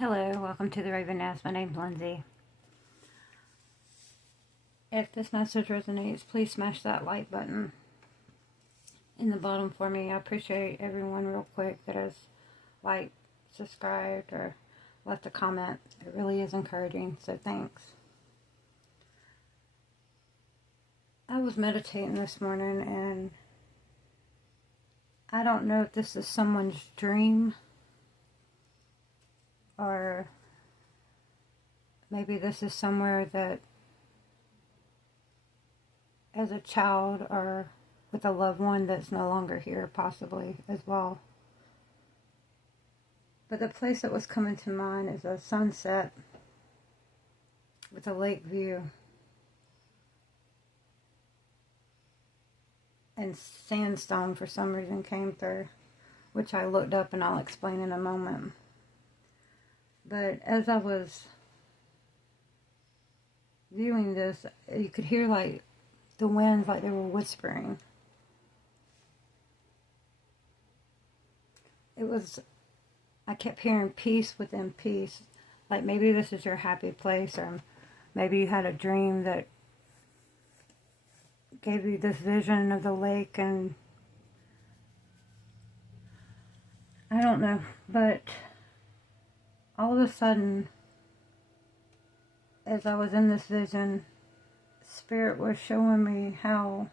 Hello, welcome to the Raven Nest. My name's Lindsay. If this message resonates, please smash that like button in the bottom for me. I appreciate everyone real quick that has liked, subscribed, or left a comment. It really is encouraging, so thanks. I was meditating this morning, and I don't know if this is someone's dream, or maybe this is somewhere that as a child or with a loved one that's no longer here, possibly as well. But the place that was coming to mind is a sunset with a lake view and sandstone for some reason came through, which I looked up and I'll explain in a moment. But as I was viewing this, you could hear like the winds, like they were whispering. I kept hearing peace within peace. Like maybe this is your happy place, or maybe you had a dream that gave you this vision of the lake, and I don't know, but all of a sudden, as I was in this vision, Spirit was showing me how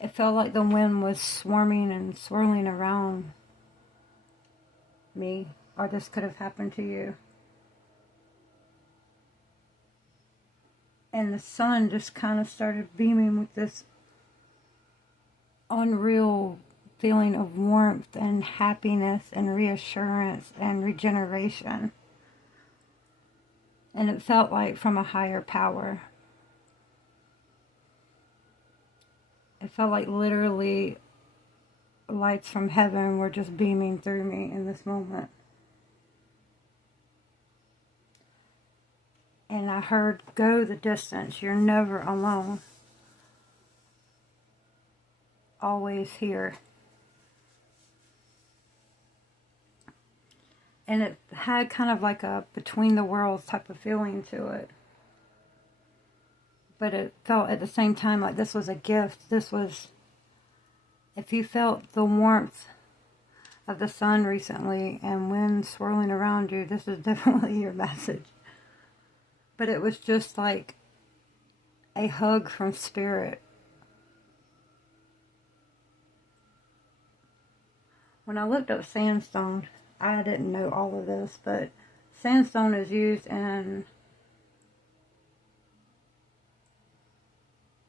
it felt like the wind was swarming and swirling around me, or this could have happened to you. And the sun just kind of started beaming with this unreal feeling of warmth and happiness and reassurance and regeneration. And it felt like from a higher power. It felt like literally lights from heaven were just beaming through me in this moment. And I heard, "Go the distance, you're never alone. Always here." And it had kind of like a between the worlds type of feeling to it. But it felt at the same time like this was a gift. This was, if you felt the warmth of the sun recently and wind swirling around you, this is definitely your message. But it was just like a hug from Spirit. When I looked up sandstone, I didn't know all of this, but sandstone is used in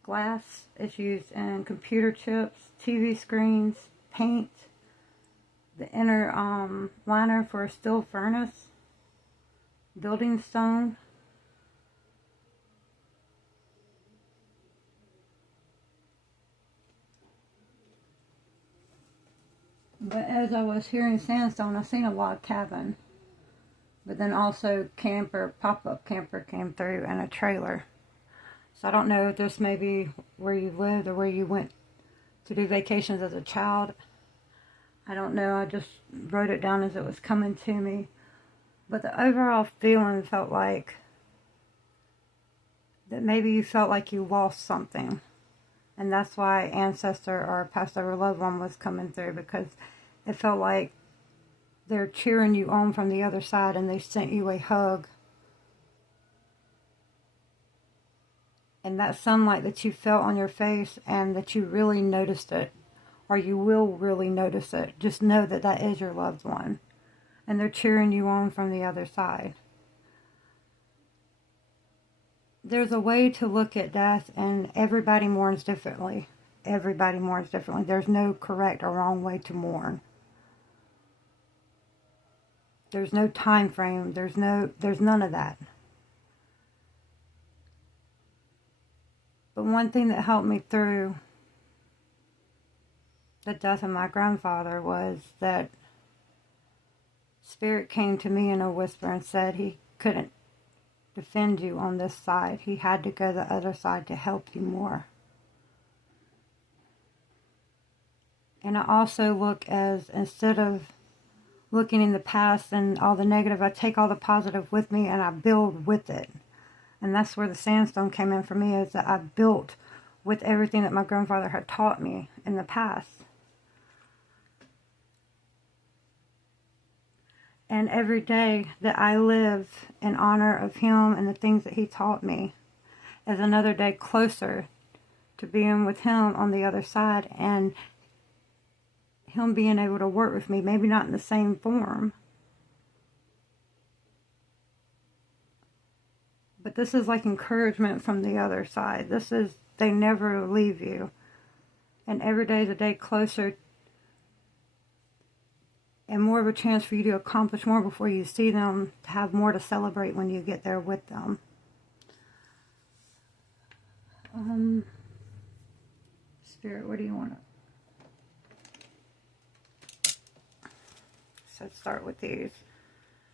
glass, it's used in computer chips, TV screens, paint, the inner liner for a steel furnace, building stone. But as I was hearing sandstone, I seen a log cabin. But then also pop-up camper came through, and a trailer. So I don't know if this may be where you lived or where you went to do vacations as a child. I don't know. I just wrote it down as it was coming to me. But the overall feeling felt like that maybe you felt like you lost something. And that's why ancestor or past over loved one was coming through, because it felt like they're cheering you on from the other side, and they sent you a hug. And that sunlight that you felt on your face, and that you really noticed it, or you will really notice it, just know that that is your loved one. And they're cheering you on from the other side. There's a way to look at death, and everybody mourns differently. Everybody mourns differently. There's no correct or wrong way to mourn. There's no time frame. There's none of that. But one thing that helped me through the death of my grandfather was that Spirit came to me in a whisper and said he couldn't defend you on this side. He had to go the other side to help you more. And I also look as, instead of looking in the past and all the negative. I take all the positive with me and I build with it. And that's where the sandstone came in for me, is that I built with everything that my grandfather had taught me in the past. And every day that I live in honor of him and the things that he taught me is another day closer to being with him on the other side, and him being able to work with me, maybe not in the same form. But this is like encouragement from the other side. This is, they never leave you. And every day is a day closer and more of a chance for you to accomplish more before you see them, to have more to celebrate when you get there with them. Spirit, what do you want to... So let's start with these.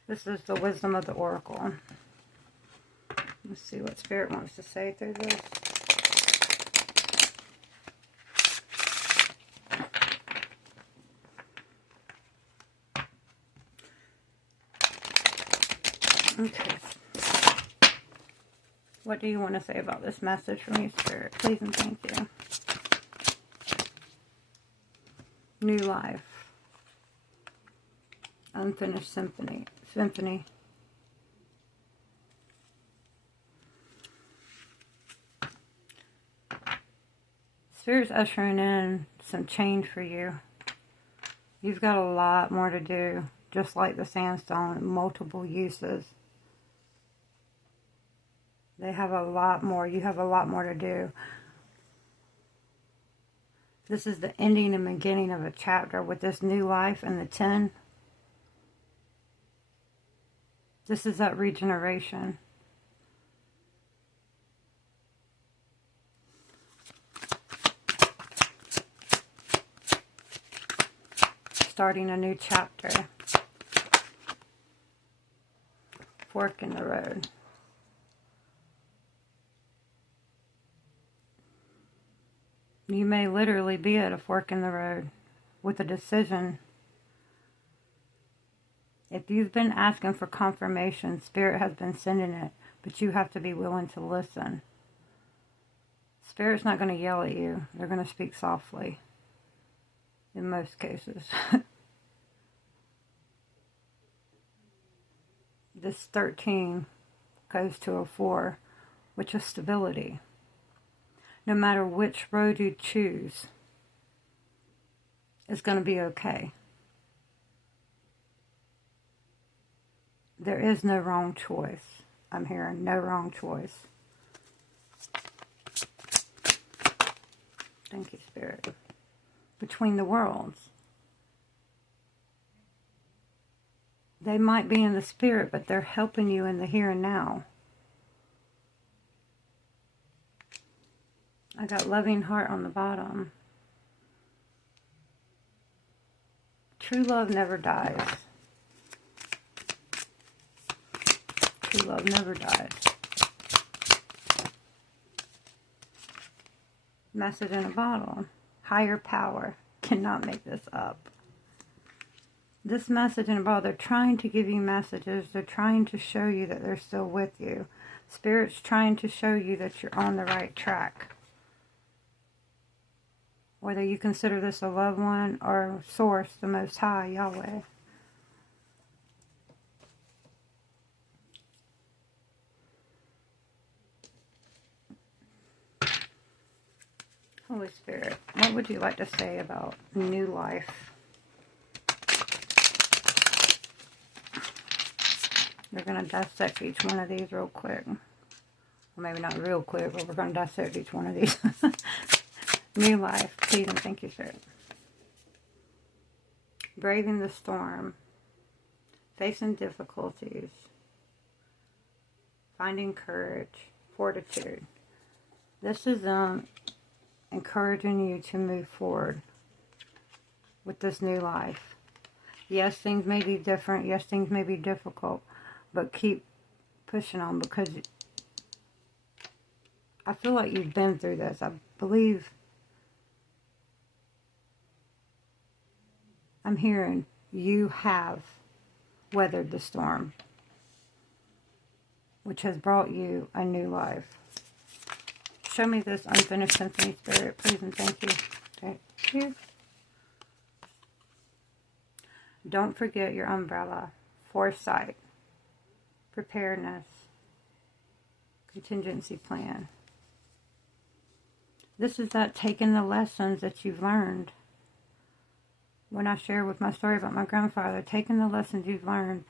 This is the wisdom of the oracle. Let's see what Spirit wants to say through this. Okay. What do you want to say about this message from me, Spirit? Please and thank you. New life. Unfinished symphony. Spirit's ushering in some change for you. You've got a lot more to do, just like the sandstone, multiple uses. They have a lot more. You have a lot more to do. This is the ending and beginning of a chapter with this new life and the 10. This is that regeneration. Starting a new chapter. Fork in the road. You may literally be at a fork in the road with a decision. If you've been asking for confirmation, Spirit has been sending it, but you have to be willing to listen. Spirit's not going to yell at you. They're going to speak softly. In most cases. This 13 goes to a 4, which is stability. No matter which road you choose, it's going to be okay. There is no wrong choice. I'm hearing no wrong choice. Thank you, Spirit. Between the worlds. They might be in the spirit, but they're helping you in the here and now. I got loving heart on the bottom. True love never dies. True love never dies. Message in a bottle. Higher power. Cannot make this up. This message in a bottle, they're trying to give you messages. They're trying to show you that they're still with you. Spirit's trying to show you that you're on the right track. Whether you consider this a loved one or Source, the Most High, Yahweh. Holy Spirit, what would you like to say about new life? We're going to dissect each one of these real quick. Well, maybe not real quick, but we're going to dissect each one of these. New life. Please and thank you, Spirit. Braving the storm. Facing difficulties. Finding courage. Fortitude. This is encouraging you to move forward with this new life. Yes, things may be different. Yes, things may be difficult. But keep pushing on, because I feel like you've been through this. I believe I'm hearing you have weathered the storm, which has brought you a new life. Show me this unfinished symphony, Spirit, please and thank you. Thank you. Don't forget your umbrella, foresight, preparedness, contingency plan. This is that taking the lessons that you've learned. When I share with my story about my grandfather, taking the lessons you've learned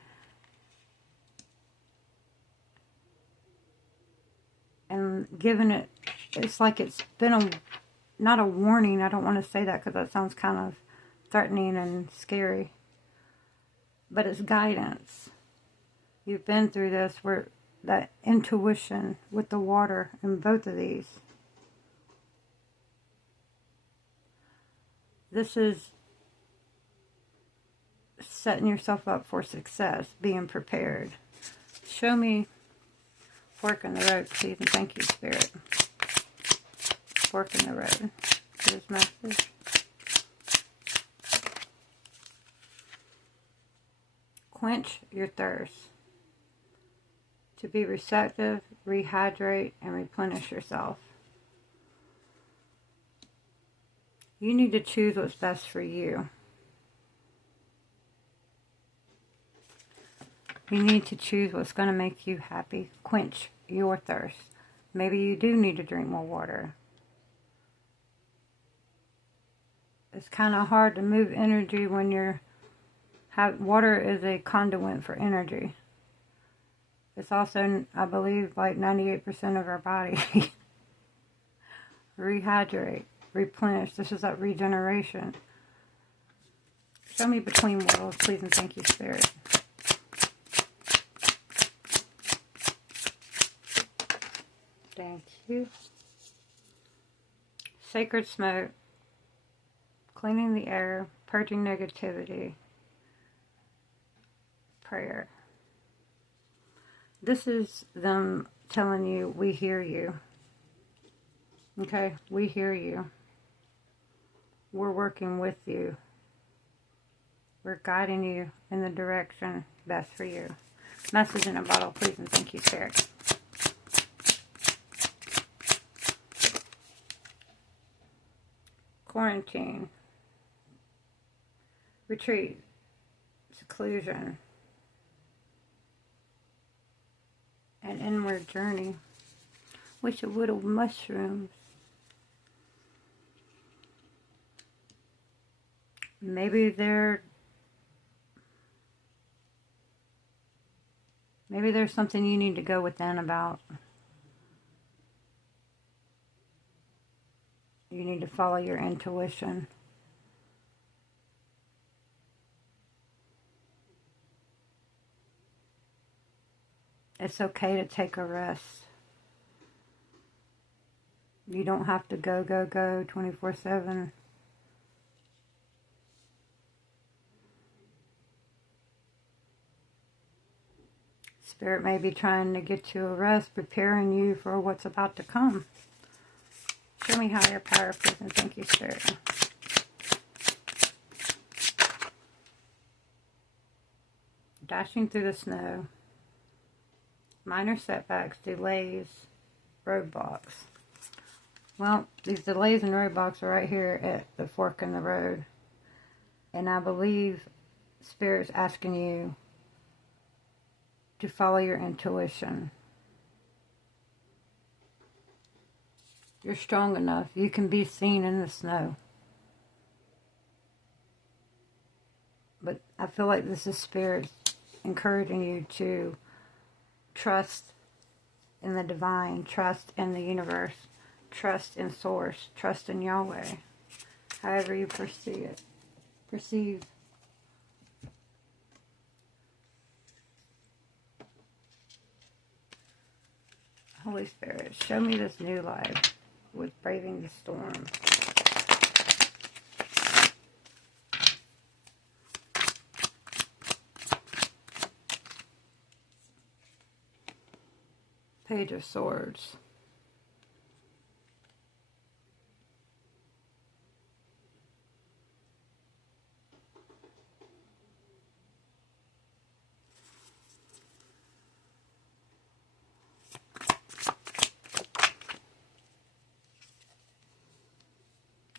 and giving it, it's like it's been not a warning. I don't want to say that because that sounds kind of threatening and scary. But it's guidance. You've been through this, where that intuition with the water in both of these. This is setting yourself up for success, being prepared. Show me fork in the road, please, and thank you, Spirit. Fork in the road. Here's message. Quench your thirst. To be receptive, rehydrate, and replenish yourself. You need to choose what's best for you. You need to choose what's going to make you happy. Quench your thirst. Maybe you do need to drink more water. It's kind of hard to move energy when water is a conduit for energy. It's also, I believe, like 98% of our body. Rehydrate, replenish. This is that regeneration. Show me between worlds, please, and thank you, Spirit. Thank you. Sacred smoke. Cleaning the air. Purging negativity. Prayer. This is them telling you, we hear you. Okay? We hear you. We're working with you. We're guiding you in the direction best for you. Message in a bottle, please, and thank you, Spirit. Quarantine. Retreat. Seclusion. An inward journey. Wish it would have mushrooms. Maybe there's something you need to go within about. You need to follow your intuition. It's okay to take a rest. You don't have to go 24/7. Spirit may be trying to get you a rest, preparing you for what's about to come. Show me higher power, please, and thank you, Spirit. Dashing through the snow. Minor setbacks, delays, roadblocks. Well, these delays and roadblocks are right here at the fork in the road. And I believe Spirit's asking you to follow your intuition. You're strong enough. You can be seen in the snow. But I feel like this is Spirit encouraging you to trust in the divine, trust in the universe, trust in Source, trust in Yahweh, however you perceive. Holy Spirit, show me this new life with braving the storm. Page of Swords.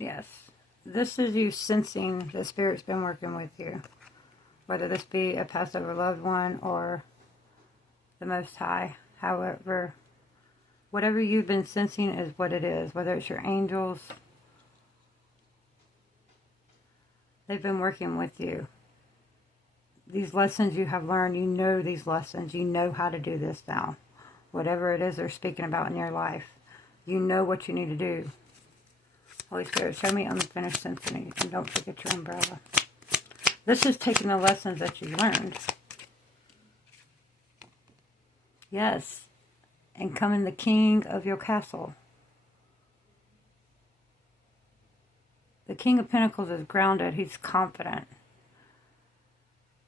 Yes. This is you sensing the Spirit's been working with you. Whether this be a Passover loved one or the Most High. However, whatever you've been sensing is what it is. Whether it's your angels, they've been working with you. These lessons you have learned, you know these lessons. You know how to do this now. Whatever it is they're speaking about in your life, you know what you need to do. Holy Spirit, show me unfinished symphony, and don't forget your umbrella. This is taking the lessons that you learned. Yes, and coming the king of your castle. The King of Pentacles is grounded. He's confident.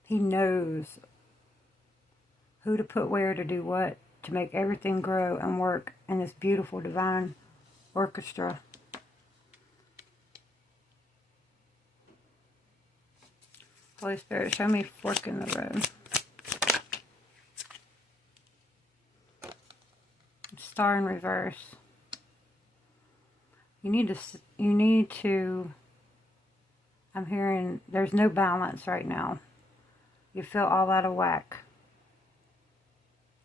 He knows who to put where to do what, to make everything grow and work in this beautiful divine orchestra. Holy Spirit, show me fork in the road. Star in reverse. You need to, I'm hearing there's no balance right now. You feel all out of whack.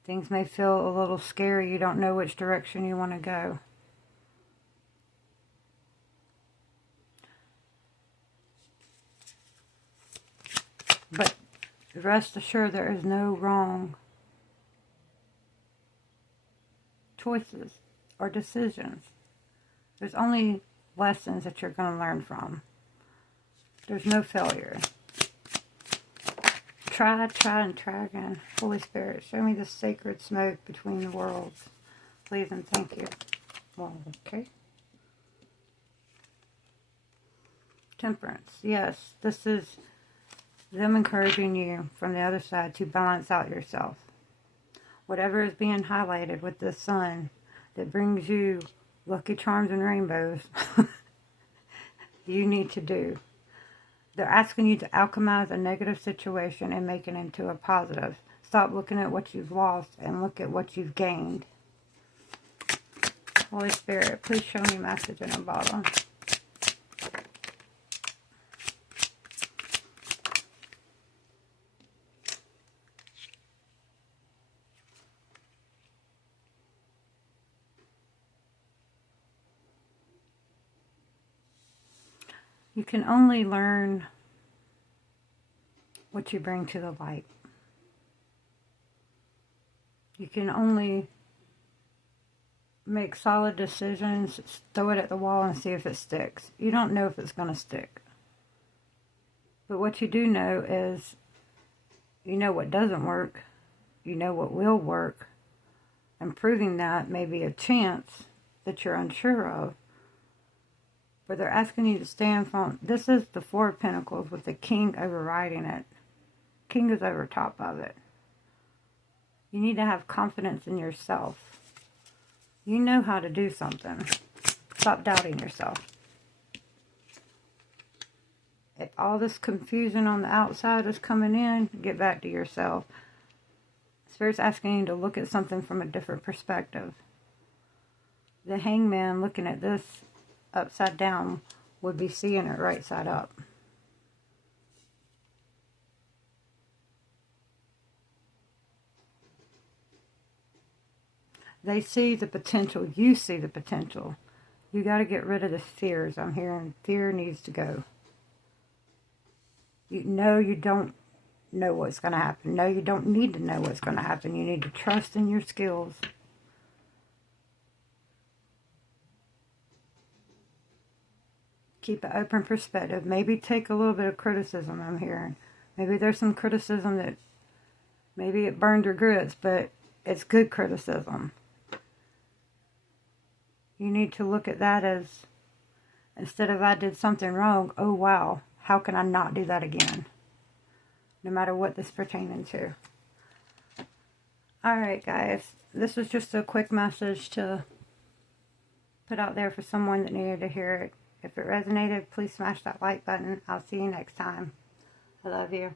Things may feel a little scary. You don't know which direction you want to go. But rest assured there is no wrong choices or decisions. There's only lessons that you're going to learn from. There's no failure. Try, and try again. Holy Spirit, show me the sacred smoke between the worlds. Please and thank you. Well, okay. Temperance. Yes, this is them encouraging you from the other side to balance out yourself. Whatever is being highlighted with the sun that brings you lucky charms and rainbows, you need to do. They're asking you to alchemize a negative situation and make it into a positive. Stop looking at what you've lost and look at what you've gained. Holy Spirit, please show me message in a bottle. You can only learn what you bring to the light. You can only make solid decisions, throw it at the wall and see if it sticks. You don't know if it's going to stick. But what you do know is, you know what doesn't work. You know what will work. And proving that may be a chance that you're unsure of. But they're asking you to stand from, this is the Four of Pentacles with the King overriding it. King is over top of it. You need to have confidence in yourself. You know how to do something. Stop doubting yourself. If all this confusion on the outside is coming in, get back to yourself. Spirit's asking you to look at something from a different perspective. The Hangman looking at this upside down would be seeing it right side up. They see the potential. You see the potential. You got to get rid of the fears. I'm hearing fear needs to go. You know you don't know what's going to happen. No, you don't need to know what's going to happen. You need to trust in your skills. Keep an open perspective. Maybe take a little bit of criticism, I'm hearing. Maybe there's some criticism that maybe it burned your grits, but it's good criticism. You need to look at that as, instead of I did something wrong, oh wow, how can I not do that again? No matter what this pertaining to. Alright guys, this was just a quick message to put out there for someone that needed to hear it. If it resonated, please smash that like button. I'll see you next time. I love you.